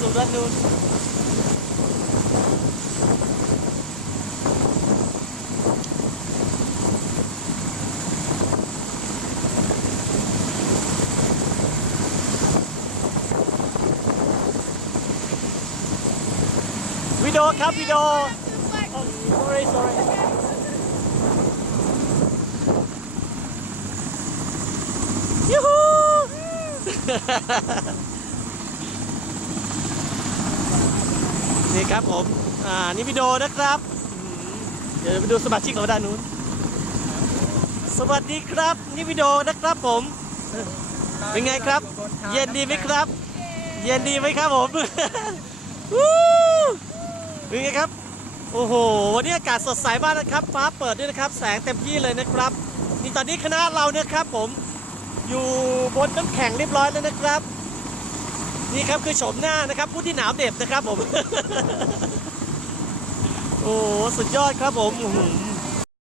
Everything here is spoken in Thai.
สู่ด้านนู้นวิดีโอครับวิดีโอ Oh, sorry sorry ยู นี่ครับผม อ่า นี่วิดีโอนะครับ เดี๋ยวไปดูสมาชิกเราด้านนู้น สวัสดีครับ นี่วิดีโอนะครับผม เป็นไงครับ เย็นดีไหมครับ เย็นดีไหมครับผมเป็นไงครับ โอ้โห วันนี้อากาศสดใสมากนะครับ ฟ้าเปิดด้วยนะครับ แสงเต็มที่เลยนะครับ นี่ตอนนี้คณะเราเนะครับผม อยู่บนน้ำแข็งเรียบร้อยแล้วนะครับ นี่ครับคือโฉมหน้านะครับ ผู้ที่หนาวเด็บนะครับผม โอ้สุดยอดครับผม